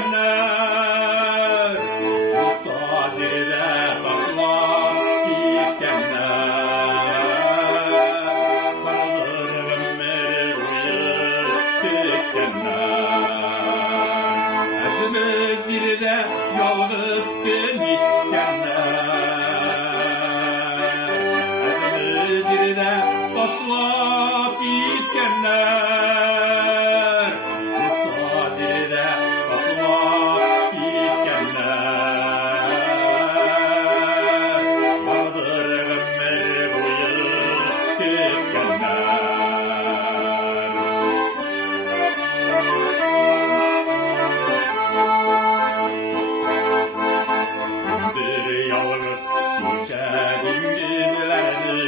gitkenler, Sadire taşlar gitkenler, Vardır ömür uyup gitkenler, Ezimiz ilde yalnız gitkenler, Ezimiz ilde taşlar gitkenler, Sadire taşlar gitkenler, Vardır ömür uyup gitkenler. Bir yalnız geçerim bizlerini,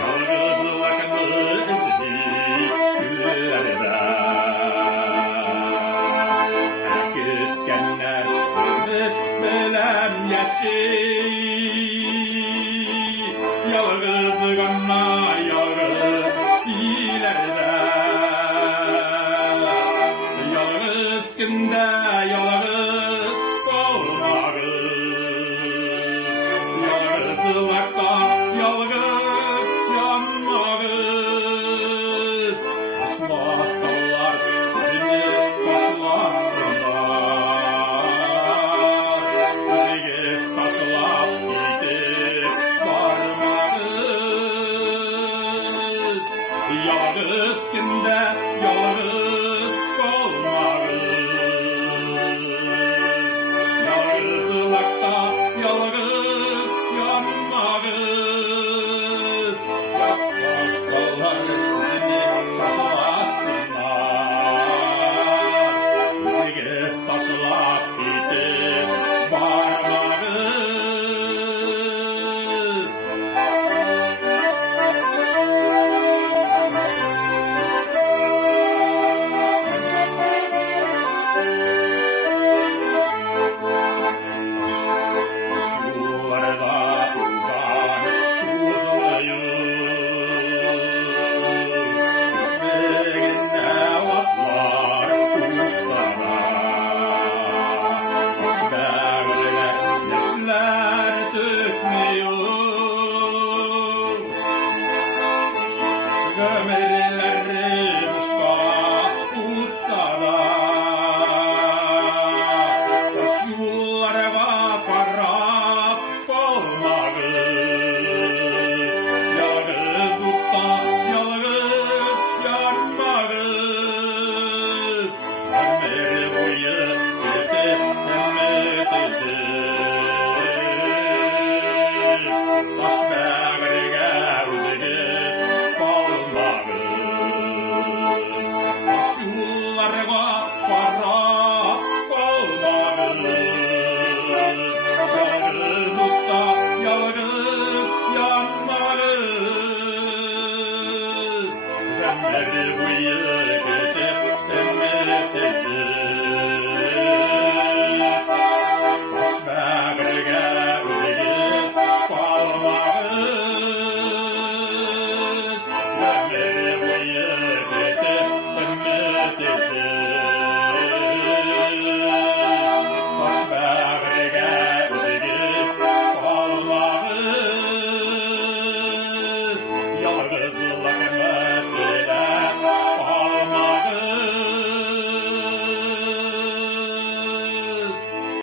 yalnızlıkını izleyip küllerde. Gitkenler ümit bilem yaşayıp, yalnız gana yalnız ileride. Yalnız günde yalnız olmağız, yalnızlıkta yalnız yanmağız. Taşlasalar seni taşlasınlar, biziz taşlap gidip varmağız. Yalnız günde yalnız olmağız, yalnızlıkta yalnız yanmağız. Taşlasalar seni taşlasınlar, biziz taşlap gidip varmağız. Şurada uzan uzayıp, Yüzlerinde vatlar uçsana, Dağlar yaşlar dökmüyor, Ömürler